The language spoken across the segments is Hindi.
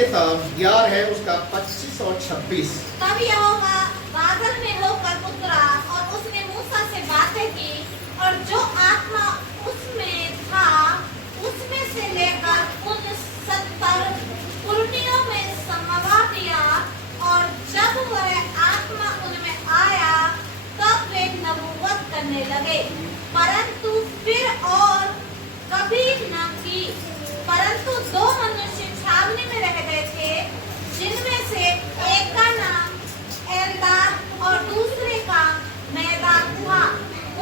किताब 11 है, उसका 25 और 26। तब यहोवा बादल में होकर उतरा और उसने मूसा से बातें की, और जो आत्मा उसमें था उसमें से लेकर उन 70 पुरनियों में समवा दिया, और जब वह आत्मा उनमें आया तब वे नबूवत करने लगे, परंतु फिर और कभी न की। परंतु 2 मनुष्य छावनी में रह गए थे, जिनमें से एक का नाम एल्दाद और दूसरे का मेदाद था।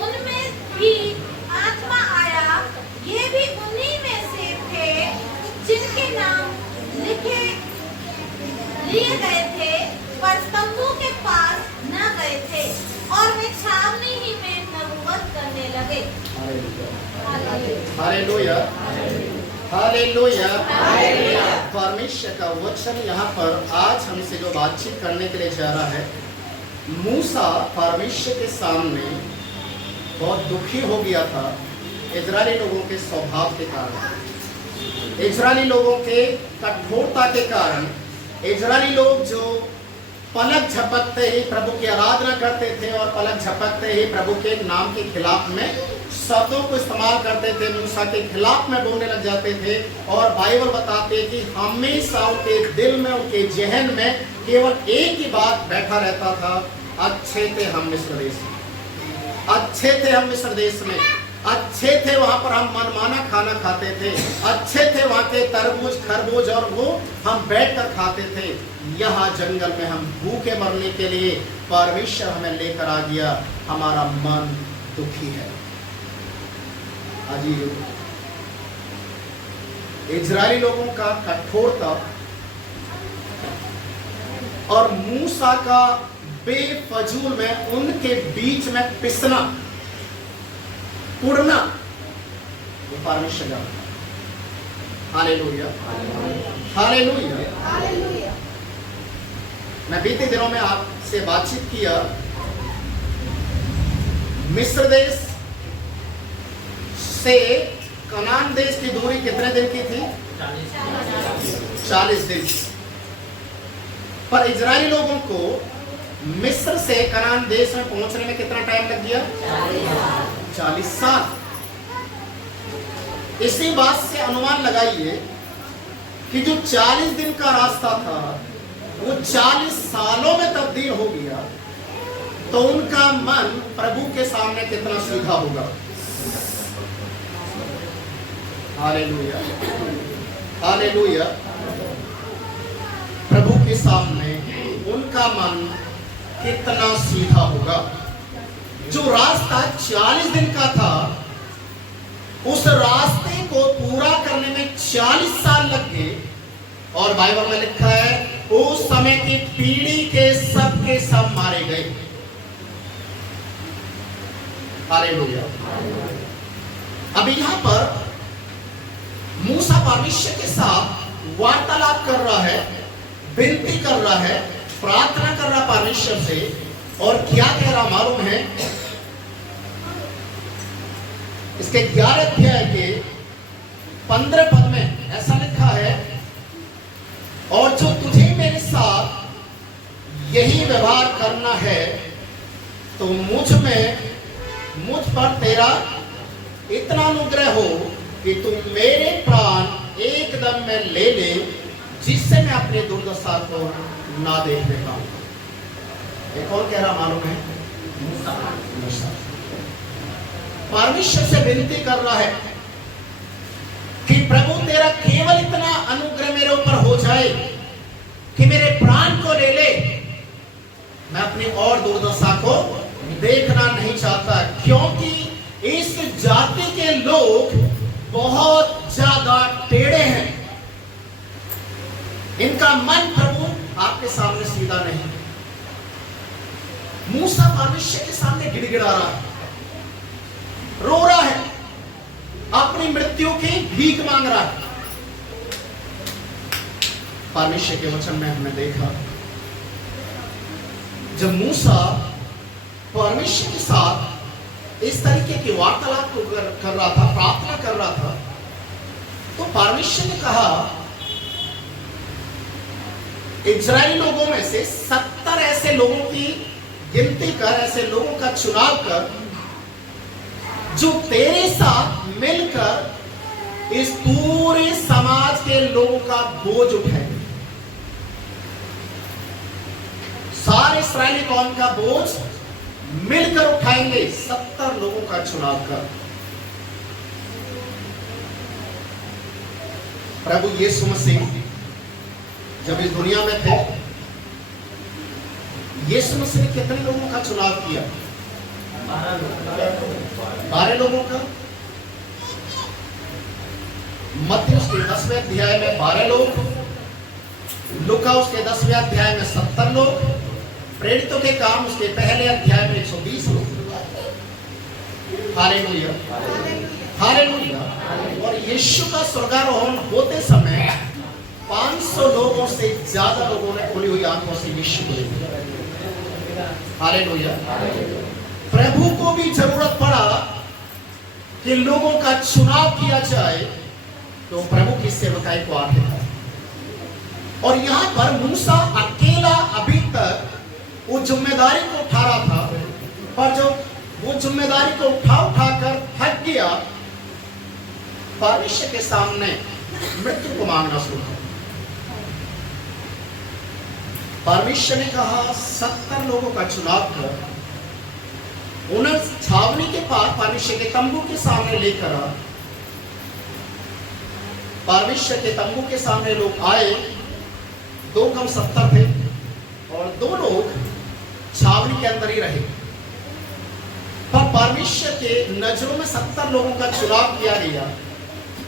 उनमें भी आत्मा आया, ये भी उन्हीं में से थे जिनके नाम लिए गए थे, पर तंबू के पास न गए थे, और वे छावनी ही में नबूवत करने लगे। Hallelujah, hallelujah. परमेश्वर का वचन यहाँ पर आज हमसे जो बातचीत करने के लिए जा रहा है, मूसा परमेश्वर के सामने बहुत दुखी हो गया था इजरायली लोगों के स्वभाव के कारण, इजरायली लोगों के कठोरता के कारण। इजरायली लोग जो पलक झपकते ही प्रभु की आराधना करते थे और पलक झपकते ही प्रभु के नाम के खिलाफ में शब्दों को इस्तेमाल करते थे, मूसा के खिलाफ में बोलने लग जाते थे। और बाइबल बताते कि हमेशा उनके दिल में, उनके जहन में केवल एक ही बात बैठा रहता था, अच्छे थे हम मिस्र देश में, अच्छे थे हम मिस्र देश में, अच्छे थे वहां पर हम मनमाना खाना खाते थे, अच्छे थे वहां के तरबूज खरबूज और वो हम बैठकर खाते थे। यहाँ जंगल में हम भूखे मरने के लिए परमेश्वर हमें लेकर आ गया, हमारा मन दुखी है। आज इजरायली लोगों का कठोरता और मूसा का बेफजूल में उनके बीच में पिसना, उड़ना, वो परमेश्वर का। Hallelujah, hallelujah. मैं बीते दिनों में आपसे बातचीत किया, मिस्र देश से कनान देश की दूरी कितने दिन की थी? 40 दिन। पर इजरायली लोगों को मिस्र से कनान देश में पहुंचने में कितना टाइम लग गया? 40 साल। इसी बात से अनुमान लगाइए कि जो 40 दिन का रास्ता था वो 40 सालों में तब्दील हो गया, तो उनका मन प्रभु के सामने कितना सीधा होगा। Hallelujah, hallelujah. प्रभु के सामने उनका मन कितना सीधा होगा। जो रास्ता 40 दिन का था, उस रास्ते को पूरा करने में 40 साल लग गए। और बाइबल में लिखा है उस समय की पीढ़ी के सब मारे गए। हालेलुया। अभी यहां पर मूसा परमेश्वर के साथ वार्तालाप कर रहा है, विनती कर रहा है, प्रार्थना कर रहा परमेश्वर से। और क्या कह रहा मालूम है? इसके 11 अध्याय के 15 पद में ऐसा लिखा है, और जो तुझे मेरे साथ यही व्यवहार करना है, तो मुझ पर तेरा इतना अनुग्रह हो कि तुम मेरे प्राण एकदम में ले ले, जिससे मैं अपने दुर्दशा को ना देखने पाऊं। ये कौन कह रहा मालूम है? मूसा। परमेश्वर से विनती कर रहा है कि प्रभु तेरा केवल इतना अनुग्रह मेरे ऊपर हो जाए कि मेरे प्राण को ले ले। मैं अपनी और दुर्दशा को देखना नहीं चाहता, क्योंकि इस जाति के लोग बहुत ज्यादा टेढ़े हैं। इनका मन प्रभु आपके सामने सीधा नहीं। मूसा परमेश्वर के सामने गिड़गिड़ा रहा है, रो रहा है, अपनी मृत्यु की भीख मांग रहा है। परमेश्वर के वचन में हमने देखा, जब मूसा परमेश्वर के साथ इस तरीके की वार्तालाप कर रहा था, प्रार्थना कर रहा था, तो परमेश्वर ने कहा इजरायली लोगों में से 70 ऐसे लोगों की गिनती कर, ऐसे लोगों का चुनाव कर जो तेरे साथ मिलकर इस पूरे समाज के लोगों का बोझ उठाएंगे। सारे इस्राएली कौम का बोझ मिलकर उठाएंगे। 70 लोगों का चुनाव कर। प्रभु यीशु मसीह जब इस दुनिया में थे, यीशु मसीह ने कितने लोगों का चुनाव किया? 12 लोगों का। मत्ती उसके 10वें अध्याय में 12 लोग, लूका उसके 10वें अध्याय में 70 लोग, प्रेरितों के काम उसके पहले अध्याय में 120 लोग। Hallelujah, hallelujah. और यीशु का स्वर्गारोहण होते समय 500 लोगों से ज्यादा लोगों ने खुली हुई आंखों से यीशु को देखा। हालेलुया। प्रभु को भी जरूरत पड़ा कि लोगों का चुनाव किया जाए, तो प्रभु की सेवकाई को आगे था। और यहां पर मूसा अकेला अभी तक वो जिम्मेदारी को उठा रहा था, पर जो वो जिम्मेदारी को उठाकर थक गया, परमेश्वर के सामने मृत्यु को मांगना शुरू किया। परमेश्वर ने कहा 70 लोगों का चुनाव कर उन्हें छावनी के पास परमेश्वर के तंबू के सामने लेकर आ। परमेश्वर के तंबू के सामने लोग आए, 2 कम 70 थे और 2 लोग छावनी के अंदर ही रहे। पर परमेश्वर के नजरों में 70 लोगों का चुनाव किया गया।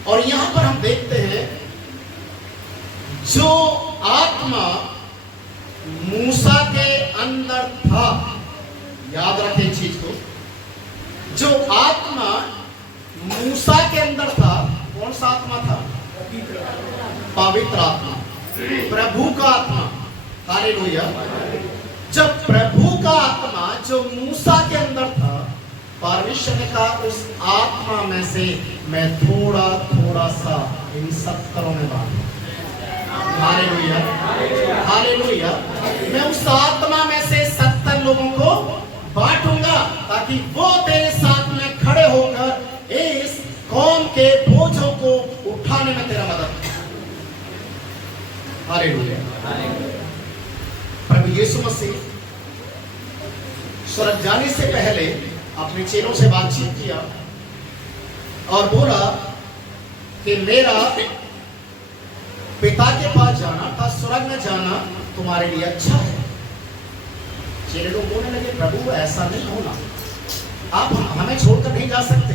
और यहां पर हम देखते हैं जो आत्मा मूसा के अंदर था, याद रखें इस चीज को, जो आत्मा मूसा के अंदर था, कौन सा आत्मा था? पवित्र आत्मा, प्रभु का आत्मा। हालेलुया। जब प्रभु का आत्मा जो मूसा के अंदर था, परमेश्वर ने कहा उस आत्मा में से मैं थोड़ा थोड़ा सा इन 70 में बांटूं। Hallelujah, hallelujah. मैं उस आत्मा में से 70 लोगों को बांटूंगा ताकि वो तेरे साथ में खड़े होकर इस कौम के बोझों को उठाने में तेरा मदद करे। हालेलुया। प्रभु यीशु मसीह स्वर्ग जाने से पहले अपने चेलों से बातचीत किया और बोला कि मेरा पिता के पास जाना था, स्वर्ग में जाना तुम्हारे लिए अच्छा है। चेले लोग बोलने लगे प्रभु ऐसा नहीं होना, आप हमें छोड़कर नहीं जा सकते।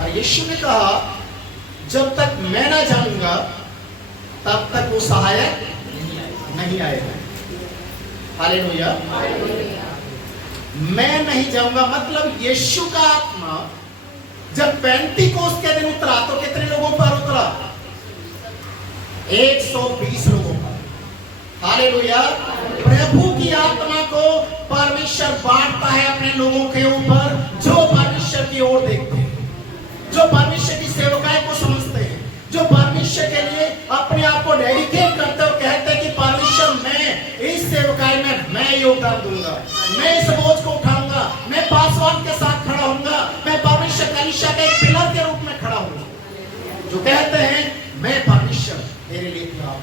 और यीशु ने कहा जब तक मैं ना जाऊंगा तब तक वो सहायक नहीं आएगा। हालेलुया। मैं नहीं जाऊंगा मतलब यीशु का आत्मा जब पेंतीकोस्त के दिन उतरा तो कितने लोगों पर उतरा? 120 लोगों पर। हालेलुया। प्रभु की आत्मा को परमेश्वर बांटता है अपने लोगों के ऊपर जो परमेश्वर की ओर देखते हैं, जो परमेश्वर की सेवकाई को समझते हैं, जो परमेश्वर के लिए अपने आप को डेडिकेट करते और कहते हैं कि परमेश्वर मैं इस सेवकाई में मैं योगदान दूंगा, मैं इस बोझ को उठाऊंगा, मैं पासवान के साथ खड़ा होऊंगा, मैं परमेश्वर कलीसिया के एक पिलर के रूप में खड़ा होऊंगा। जो कहते हैं मैं परमेश्वर तेरे लिए खड़ा हूं।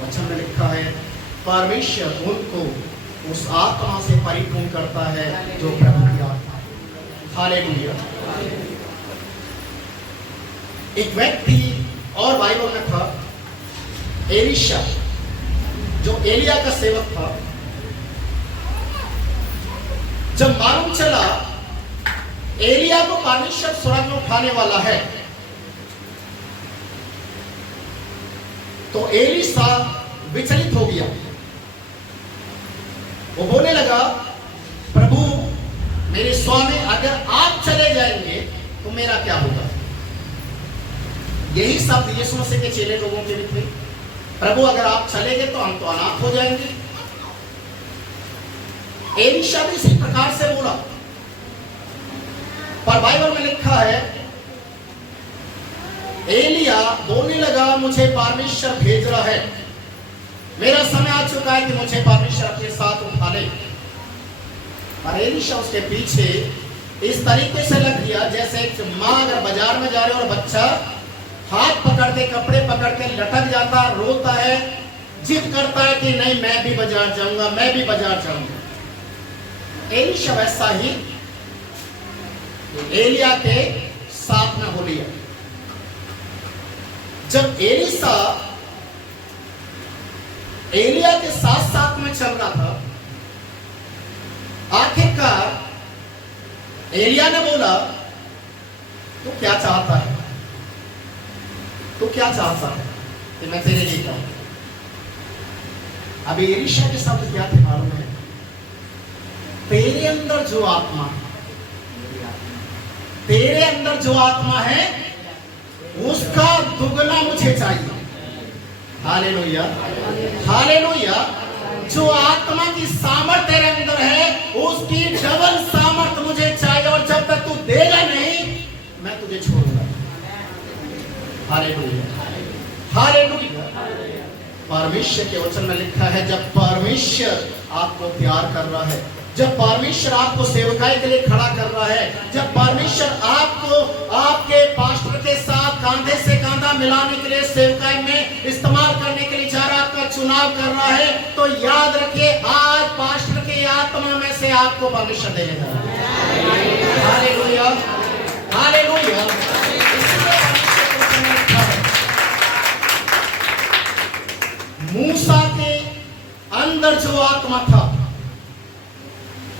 वचन में लिखा है परमेश्वर उनको उस आत्मा से परिपूर्ण करता है जो प्रभु की आत्मा है। हालेलुया। एक व्यक्ति और बाइबल में था एलीशा, जो एलिया का सेवक था। जब मालूम चला एलिया को परमेश्वर स्वर्ग में उठाने वाला है तो एलीशा विचलित हो गया। वो बोलने लगा प्रभु मेरे स्वामी अगर आप चले जाएंगे तो मेरा क्या होगा? यही शब्द यीशु मसीह के चेले लोगों के भी थे। प्रभु अगर आप चले गए तो हम तो अनाथ हो जाएंगे। एलीशा भी इसी प्रकार से बोला, पर बाइबल में लिखा है एलिया बोलने लगा मुझे परमेश्वर भेज रहा है मेरा समय आ चुका है कि मुझे परमेश्वर अपने साथ उठा ले। और एलीशा उसके पीछे इस तरीके से लग गया जैसे एक माँ अगर बाजार में जा रही है और बच्चा हाथ पकड़ के कपड़े पकड़ के लटक जाता, रोता है, जिद करता है कि नहीं मैं भी बाजार जाऊंगा, मैं भी बाजार जाऊंगा। एलीशा वैसा ही एलिया के साथ में हो लिया। जब एलीशा एलिया के साथ साथ में चल रहा था, आखिरकार एलिया ने बोला तू क्या चाहता है, तू क्या चाहता है कि मैं तेरे लिए जाऊं। अभी एलीशा के साथ क्या थे मालूम है? तेरे अंदर जो आत्मा है, तेरे अंदर जो आत्मा है उसका दुगना मुझे चाहिए। Hallelujah, hallelujah. जो आत्मा की सामर्थ तेरे अंदर है उसकी डबल सामर्थ मुझे चाहिए, और जब तक तू देगा नहीं मैं तुझे छोड़ूंगा। Hallelujah, hallelujah. परमेश्वर के वचन में लिखा है जब परमेश्वर आपको प्यार कर रहा है, जब परमेश्वर आपको सेवकाई के लिए खड़ा कर रहा है, जब परमेश्वर आपको आपके पास्टर के साथ कांधे से कांधा मिलाने के लिए सेवकाई में इस्तेमाल करने के लिए जा रहा, आपका चुनाव कर रहा है, तो याद रखिए आज पास्टर की आत्मा में से आपको परमेश्वर देगा। Hallelujah, hallelujah. मूसा के अंदर जो आत्मा था,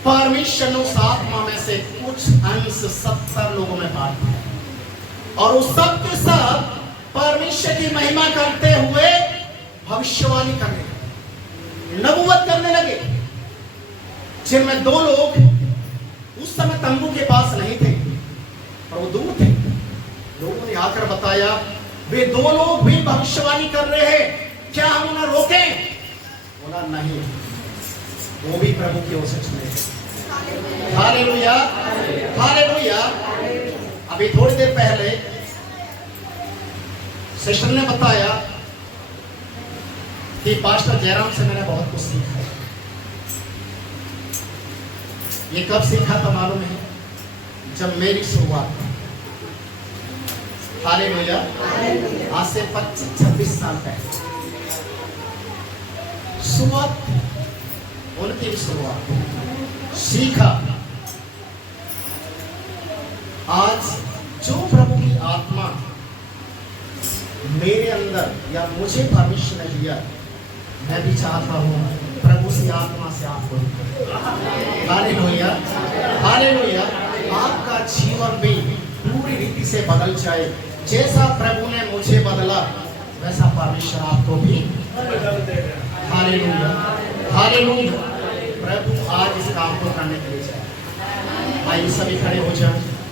परमेश्वर ने उस आत्मा में से कुछ अंश 70 लोगों में बांट दिया, और उस सब के सब परमेश्वर की महिमा करते हुए भविष्यवाणी करने लगे, नबूवत करने लगे। जिनमें 2 लोग उस समय तंबू के पास नहीं थे पर वो दूर थे। लोगों ने आकर बताया वे 2 लोग भी भविष्यवाणी कर रहे हैं, क्या हम उन्हें रोकें? बोला नहीं, वो भी प्रभु की ओर से चुने। Hallelujah, hallelujah. अभी थोड़ी देर पहले सेशन ने बताया कि पास्टर जयराम से मैंने बहुत कुछ सीखा है। ये कब सीखा था मालूम है? जब मेरी शुरुआत थी। हालेलुया, आज से 25-26 साल पहले शुरुआत, उनकी भी शुरुआत सीखा। आज जो प्रभु की आत्मा मेरे अंदर या मुझे परमेश्वर ने दिया, मैं भी चाहता हूं प्रभु की आत्मा से आपको। Hallelujah, hallelujah. आपका जीवन भी पूरी रीति से बदल जाए। जैसा प्रभु ने मुझे बदला वैसा परमेश्वर आपको भी बदल देगा। Hallelujah, hallelujah. प्रभु आज इस काम को करने के लिए जाए। आइए सभी खड़े हो जाए।